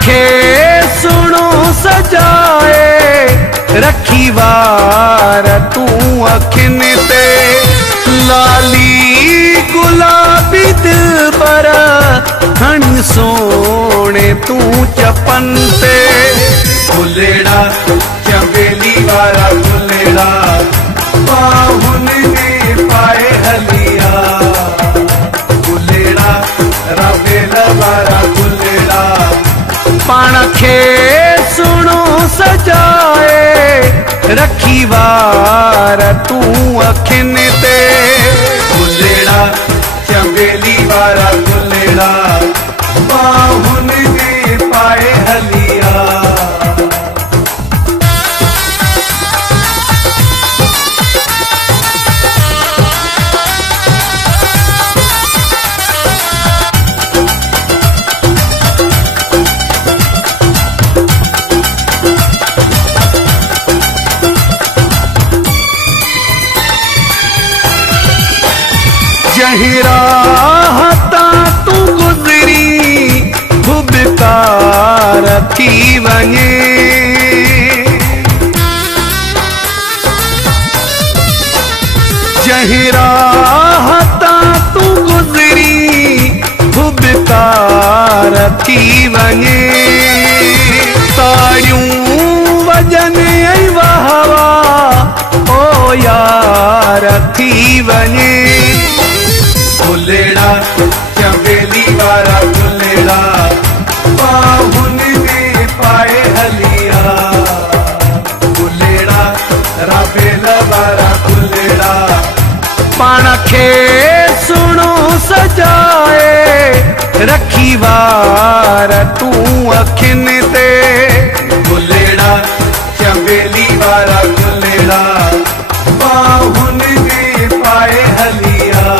खे सुणो सजाए रखी वार तू अखियुनि ते लाली गुलाबी दिल पर खणी सोणे तू चपन ते गुलेड़ा चमेली वारा गुलेड़ा बाहुनि में पाए हलिया गुलेड़ा रवेल वारा गुलेड़ा पाण खे सुणो सजाए रखी वार तू अखियुनि ते गुलेड़ा चमेली वारा गुलेड़ा बाहुनि में पाए हलिया। जहीं राह तू गुज़री भुबकार थी वञे जहीं राह तू गुज़री भुबकार थी वञे ताड़ियूं वजन ऐं वाहवा ओ यार थी वञे गुलेड़ा चमेली वारा गुलेड़ा बाहुनि में पाए हलिया गुलेड़ा रवेल वारा गुलेड़ा पाण खे सुणो सजाए रखी वार तू अखियुनि ते गुलेड़ा चमेली वारा गुलेड़ा बाहुनि में पाए हलिया।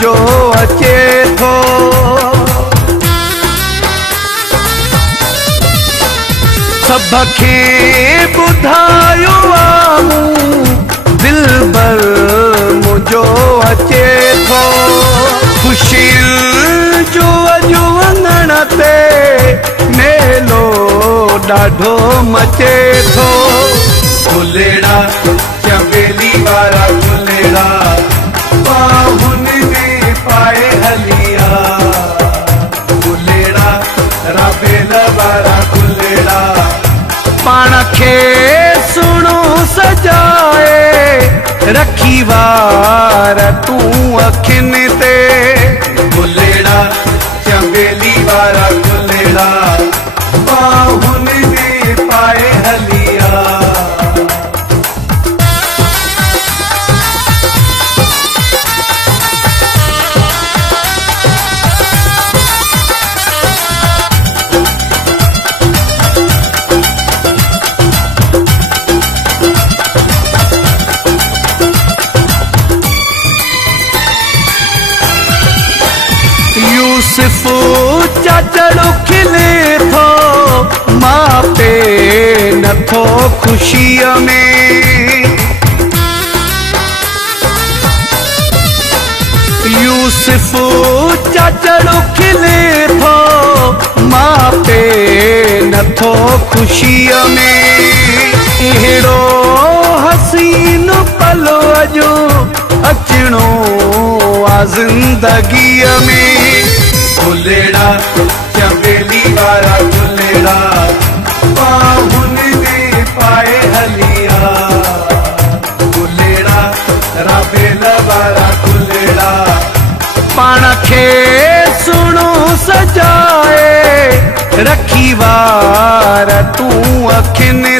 जो अचे थो सबखे ॿुधायो दिल भर मुझो अचे थो ख़ुशी जो अॼु वञण ते मेलो ॾाढो मचे थो गुलेड़ा चमेली वारा गुलेड़ा बाहुनि में पाए हलिया गुलेड़ा रवेल वारा गुलेड़ा पाण खे सुणो सजाए रखी वार तू अखियुनि ते गुलेड़ा चमेली वारा गुलेड़ा बाहुनि में पाए हलिया। यूसुफ चाचड़ो खिले थो मां पे नथो ख़ुशीअ में यूसुफ चाचड़ो खिले थो मां पे नथो ख़ुशीअ में अहिड़ो हसीन पल अॼु अचणो आ ज़िंदगीअ में गुलेड़ा चमेली वारा गुलेड़ा बाहुनि में पाए हलिया गुलेड़ा रवेल वारा गुलेड़ा पाण खे सुणो सजाए रखी वार तू अखियुनि